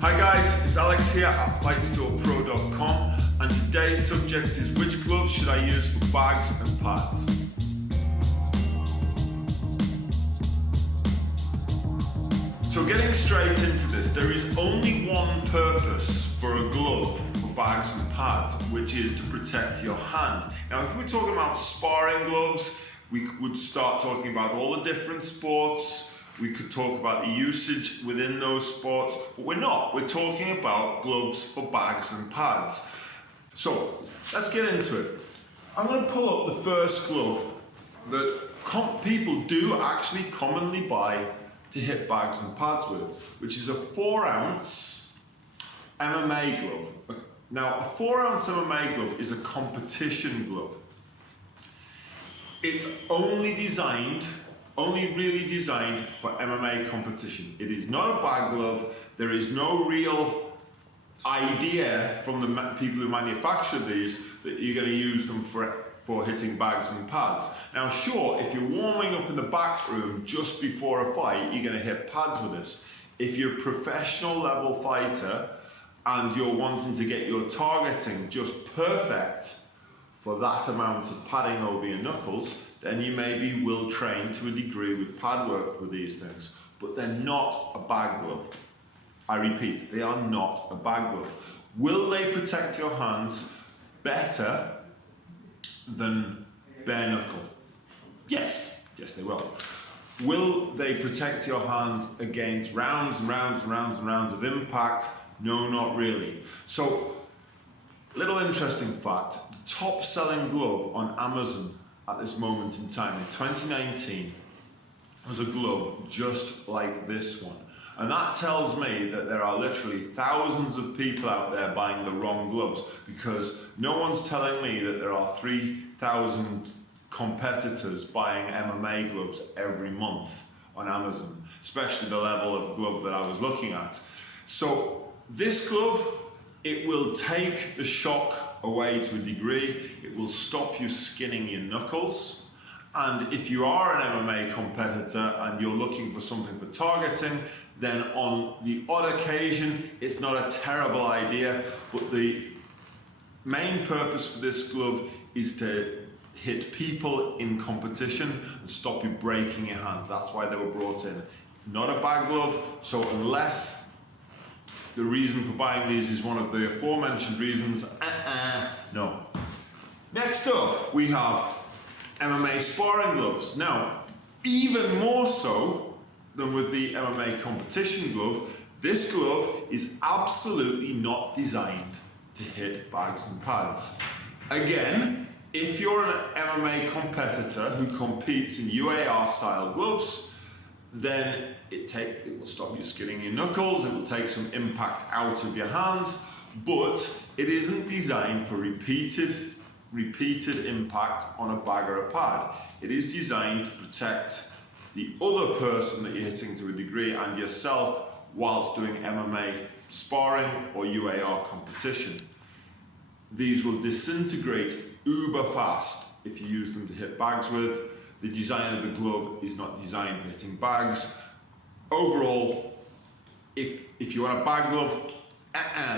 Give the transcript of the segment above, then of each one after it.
Hi guys, it's Alex here at FightStorePro.com, and today's subject is which gloves should I use for bags and pads. So getting straight into this, there is only one purpose for a glove for bags and pads, which is to protect your hand. Now if we're talking about sparring gloves, we would start talking about all the different sports. We could talk about the usage within those sports, but we're not. We're talking about gloves for bags and pads. So let's get into it. I'm going to pull up the first glove that people do actually commonly buy to hit bags and pads with, which is a 4-ounce MMA glove. Now, a 4-ounce MMA glove is a competition glove. It's only really designed for MMA competition. It is not a bag glove. There is no real idea from the people who manufacture these that you're going to use them for hitting bags and pads. Now sure, if you're warming up in the back room just before a fight, you're going to hit pads with this. If you're a professional level fighter and you're wanting to get your targeting just perfect for that amount of padding over your knuckles, then you maybe will train to a degree with pad work with these things, but they're not a bag glove. I repeat, they are not a bag glove. Will they protect your hands better than bare knuckle? Yes, they will. Will they protect your hands against rounds and rounds and rounds and rounds of impact? No, not really. So, little interesting fact, the top selling glove on Amazon at this moment in time, in 2019, was a glove just like this one. And that tells me that there are literally thousands of people out there buying the wrong gloves, because no one's telling me that there are 3,000 competitors buying MMA gloves every month on Amazon, especially the level of glove that I was looking at. So this glove, it will take the shock away to a degree. It will stop you skinning your knuckles. And if you are an MMA competitor and you're looking for something for targeting, then on the odd occasion, it's not a terrible idea, but the main purpose for this glove is to hit people in competition and stop you breaking your hands. That's why they were brought in. It's not a bag glove, so unless the reason for buying these is one of the aforementioned reasons, no. Next up, we have MMA sparring gloves. Now, even more so than with the MMA competition glove, this glove is absolutely not designed to hit bags and pads. Again, if you're an MMA competitor who competes in UAR style gloves, then it will stop you skinning your knuckles, it will take some impact out of your hands, but it isn't designed for repeated impact on a bag or a pad. It is designed to protect the other person that you're hitting to a degree and yourself whilst doing MMA sparring or UAR competition. These will disintegrate uber fast if you use them to hit bags with. The design of the glove is not designed for hitting bags. Overall, if you want a bag glove,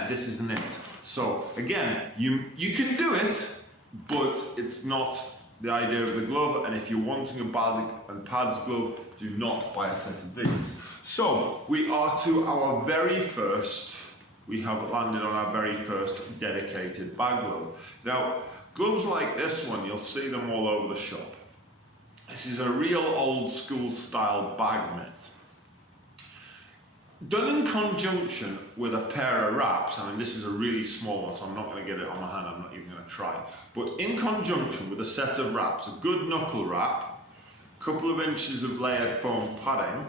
this isn't it. So again, you can do it, but it's not the idea of the glove. And if you're wanting a bag and pads glove, do not buy a set of these. So we are to our very first, we have landed on our very first dedicated bag glove. Now, gloves like this one, you'll see them all over the shop. This is a real old school style bag mitt. Done in conjunction with a pair of wraps, I mean this is a really small one so I'm not going to get it on my hand, I'm not even going to try. But in conjunction with a set of wraps, a good knuckle wrap, a couple of inches of layered foam padding,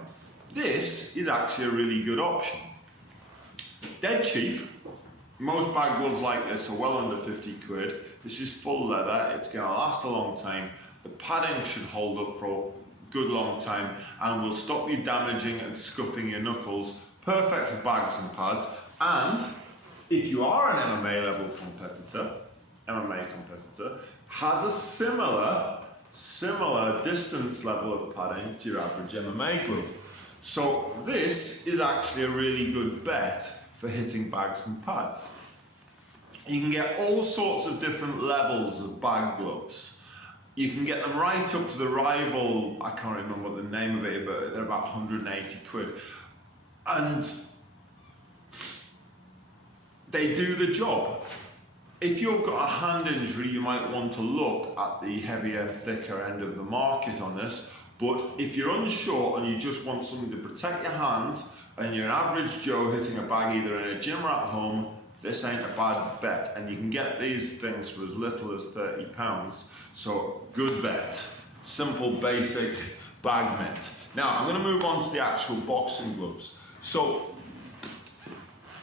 this is actually a really good option. Dead cheap. Most bag gloves like this are well under 50 quid. This is full leather, it's going to last a long time. The padding should hold up for a good long time and will stop you damaging and scuffing your knuckles. Perfect for bags and pads. And if you are an MMA level competitor, has a similar distance level of padding to your average MMA glove. So this is actually a really good bet for hitting bags and pads. You can get all sorts of different levels of bag gloves. You can get them right up to the rival, I can't remember what the name of it, but they're about 180 quid. And they do the job. If you've got a hand injury, you might want to look at the heavier, thicker end of the market on this. But if you're unsure and you just want something to protect your hands, and you're an average Joe hitting a bag either in a gym or at home, this ain't a bad bet. And you can get these things for as little as £30. So good bet. Simple, basic bag mitt. Now I'm going to move on to the actual boxing gloves. So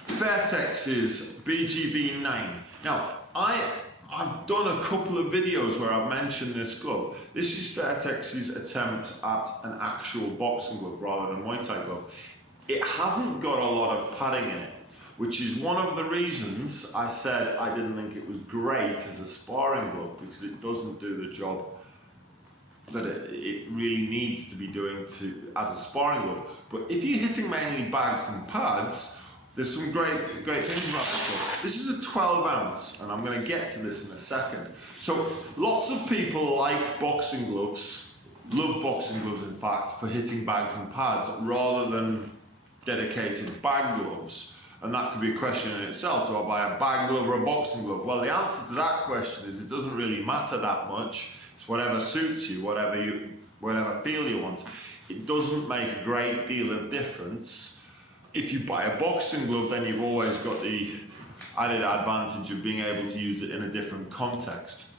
Fairtex's BGV9. Now I've done a couple of videos where I've mentioned this glove. This is Fairtex's attempt at an actual boxing glove rather than Muay Thai glove. It hasn't got a lot of padding in it, which is one of the reasons I said I didn't think it was great as a sparring glove, because it doesn't do the job that it really needs to be doing as a sparring glove. But if you're hitting mainly bags and pads, there's some great things about this glove. This is a 12 ounce, and I'm going to get to this in a second. So lots of people like boxing gloves, love boxing gloves in fact, for hitting bags and pads rather than dedicated bag gloves. And that could be a question in itself. Do I buy a bag glove or a boxing glove? Well, the answer to that question is it doesn't really matter that much. It's whatever suits you, whatever feel you want. It doesn't make a great deal of difference. If you buy a boxing glove, then you've always got the added advantage of being able to use it in a different context.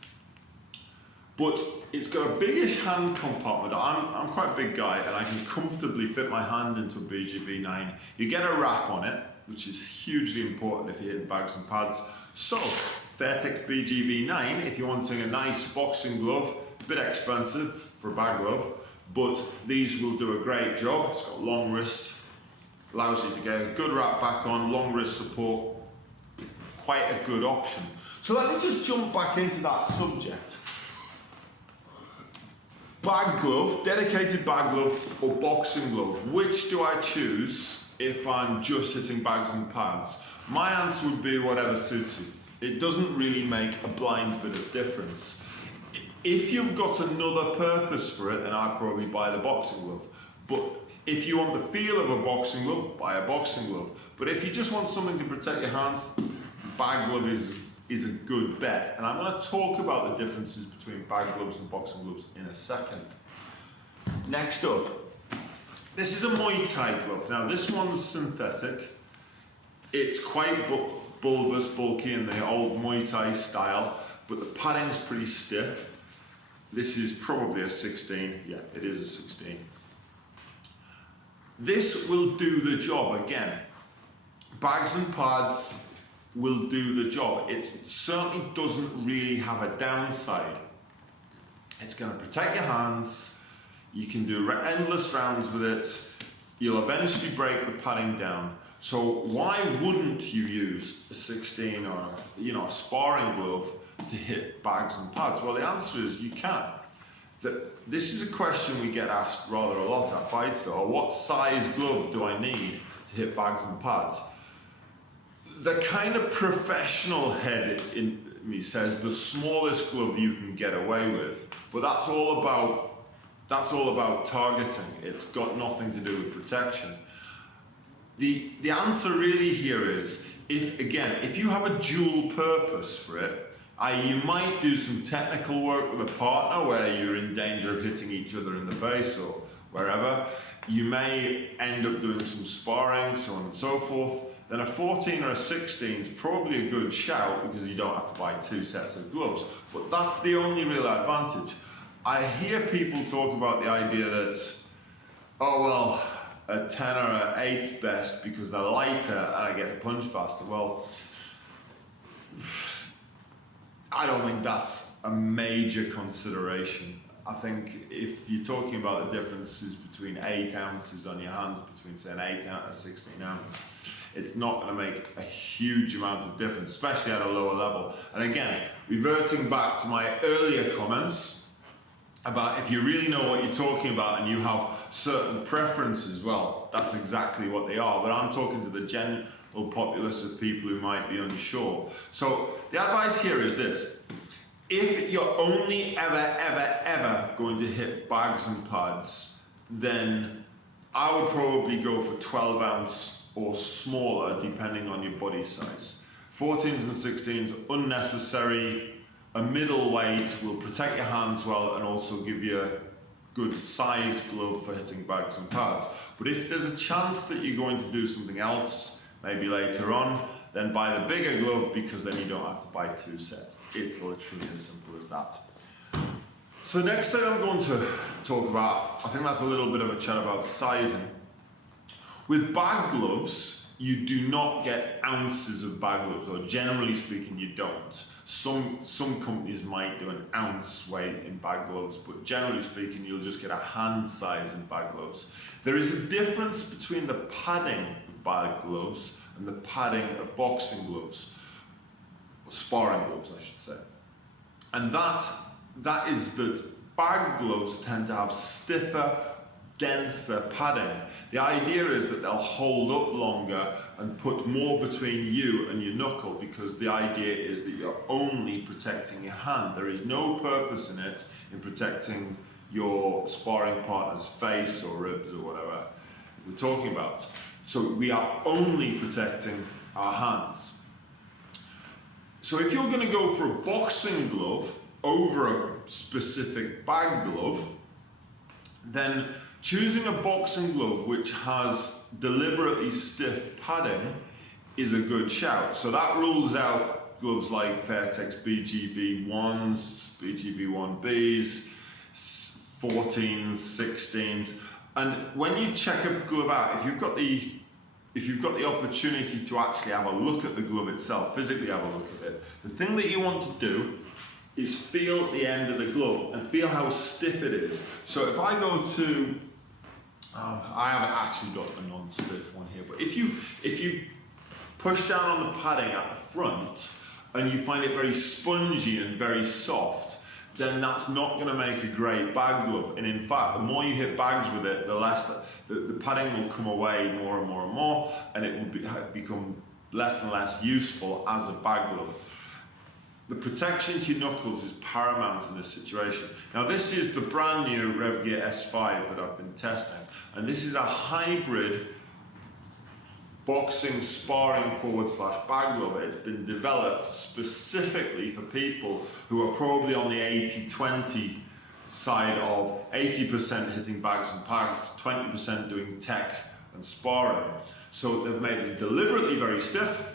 But it's got a biggish hand compartment. I'm quite a big guy and I can comfortably fit my hand into a BGV9. You get a wrap on it, which is hugely important if you're hitting bags and pads. So, Fairtex BGV9, if you're wanting a nice boxing glove, a bit expensive for a bag glove, but these will do a great job. It's got long wrist, allows you to get a good wrap back on, long wrist support, quite a good option. So let me just jump back into that subject. Bag glove, dedicated bag glove or boxing glove, which do I choose if I'm just hitting bags and pads? My answer would be whatever suits you. It doesn't really make a blind bit of difference. If you've got another purpose for it, then I'd probably buy the boxing glove. But if you want the feel of a boxing glove, buy a boxing glove. But if you just want something to protect your hands, bag glove is a good bet. And I'm going to talk about the differences between bag gloves and boxing gloves in a second. Next up, this is a Muay Thai glove. Now this one's synthetic. It's quite bulbous, bulky in the old Muay Thai style, but the padding's pretty stiff. This is probably a 16. Yeah, it is a 16. This will do the job again. Bags and pads will do the job. It certainly doesn't really have a downside. It's going to protect your hands. You can do endless rounds with it. You'll eventually break the padding down. So why wouldn't you use a 16 or a sparring glove to hit bags and pads? Well, the answer is you can. This is a question we get asked rather a lot at Fight Store. What size glove do I need to hit bags and pads? The kind of professional head in me says the smallest glove you can get away with, but that's all about targeting. It's got nothing to do with protection. The answer really here is, if you have a dual purpose for it, you might do some technical work with a partner where you're in danger of hitting each other in the face or wherever. You may end up doing some sparring, so on and so forth. Then a 14 or a 16 is probably a good shout because you don't have to buy 2 sets of gloves, but that's the only real advantage. I hear people talk about the idea that, oh well, a 10 or an 8's best because they're lighter and I get the punch faster. Well, I don't think that's a major consideration. I think if you're talking about the differences between 8 ounces on your hands, between say an 8 ounce and a 16 ounce, it's not going to make a huge amount of difference, especially at a lower level. And again, reverting back to my earlier comments about if you really know what you're talking about and you have certain preferences, well, that's exactly what they are. But I'm talking to the general populace of people who might be unsure. So the advice here is this. If you're only ever going to hit bags and pads, then I would probably go for 12 ounce or smaller, depending on your body size. 14s and 16s, unnecessary. A middleweight will protect your hands well and also give you a good size glove for hitting bags and pads. But if there's a chance that you're going to do something else, maybe later on, then buy the bigger glove, because then you don't have to buy 2 sets. It's literally as simple as that. So the next thing I'm going to talk about, I think that's a little bit of a chat about sizing. With bag gloves, you do not get ounces of bag gloves, or generally speaking, you don't. Some companies might do an ounce weight in bag gloves, but generally speaking, you'll just get a hand size in bag gloves. There is a difference between the padding of bag gloves and the padding of boxing gloves, or sparring gloves, I should say. And that is that bag gloves tend to have stiffer, denser padding. The idea is that they'll hold up longer and put more between you and your knuckle, because the idea is that you're only protecting your hand. There is no purpose in it in protecting your sparring partner's face or ribs or whatever we're talking about. So we are only protecting our hands. So if you're going to go for a boxing glove over a specific bag glove, then choosing a boxing glove which has deliberately stiff padding is a good shout. So that rules out gloves like Fairtex BGV1s, BGV1Bs, 14s, 16s. And when you check a glove out, if you've got the opportunity to actually have a look at the glove itself, physically have a look at it, the thing that you want to do is feel the end of the glove and feel how stiff it is. So if I go to, I haven't actually got a non-stiff one here, but if you push down on the padding at the front and you find it very spongy and very soft, then that's not going to make a great bag glove. And in fact, the more you hit bags with it, the less the padding will come away more and more and more, and it will become less and less useful as a bag glove. The protection to your knuckles is paramount in this situation. Now this is the brand new RevGear S5 that I've been testing, and this is a hybrid boxing sparring / bag glove. It's been developed specifically for people who are probably on the 80-20 side of 80% hitting bags and pads, 20% doing tech and sparring. So they've made it deliberately very stiff,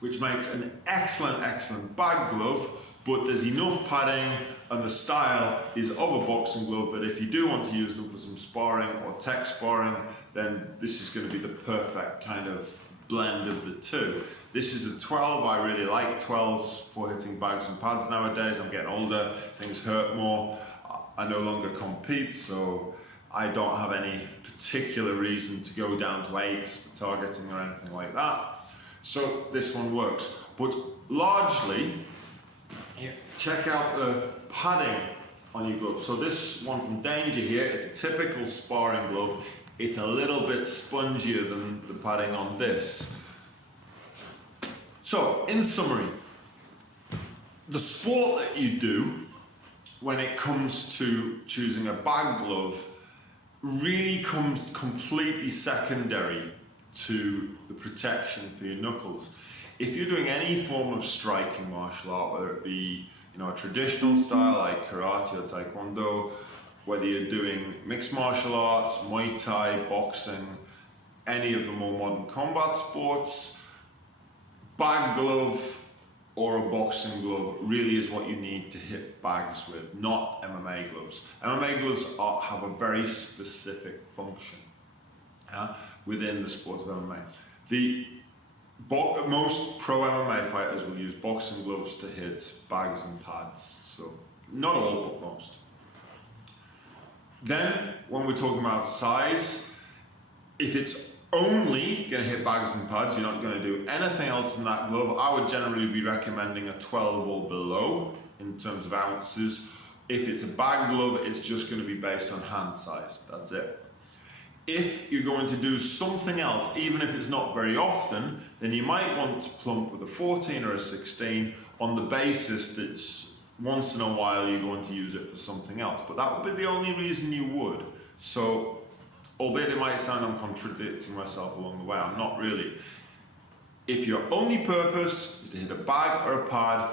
which makes an excellent bag glove, but there's enough padding and the style is of a boxing glove that if you do want to use them for some sparring or tech sparring, then this is going to be the perfect kind of blend of the two. This is a 12. I really like 12s for hitting bags and pads nowadays. I'm getting older, things hurt more. I no longer compete, so I don't have any particular reason to go down to 8s for targeting or anything like that. So this one works, but largely, check out the padding on your glove. So this one from Danger here, it's a typical sparring glove. It's a little bit spongier than the padding on this. So, in summary, the sport that you do when it comes to choosing a bag glove really comes completely secondary to the protection for your knuckles. If you're doing any form of striking martial art, whether it be a traditional style like karate or taekwondo, whether you're doing mixed martial arts, Muay Thai, boxing, any of the more modern combat sports, bag glove or a boxing glove really is what you need to hit bags with, not MMA gloves. MMA gloves have a very specific function within the sport of MMA. Most pro MMA fighters will use boxing gloves to hit bags and pads. So, not all, but most. Then, when we're talking about size, if it's only going to hit bags and pads, you're not going to do anything else in that glove, I would generally be recommending a 12 or below in terms of ounces. If it's a bag glove, it's just going to be based on hand size. That's it. If you're going to do something else, even if it's not very often, then you might want to plump with a 14 or a 16 on the basis that once in a while you're going to use it for something else. But that would be the only reason you would. So, albeit it might sound I'm contradicting myself along the way, I'm not really. If your only purpose is to hit a bag or a pad,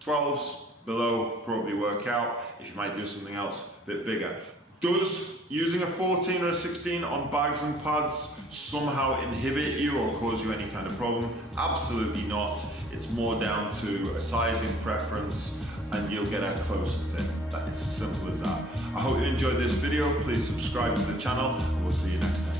12s below probably work out. If you might do something else a bit bigger. Does using a 14 or a 16 on bags and pads somehow inhibit you or cause you any kind of problem? Absolutely not. It's more down to a sizing preference and you'll get a closer fit. It's as simple as that. I hope you enjoyed this video. Please subscribe to the channel and we'll see you next time.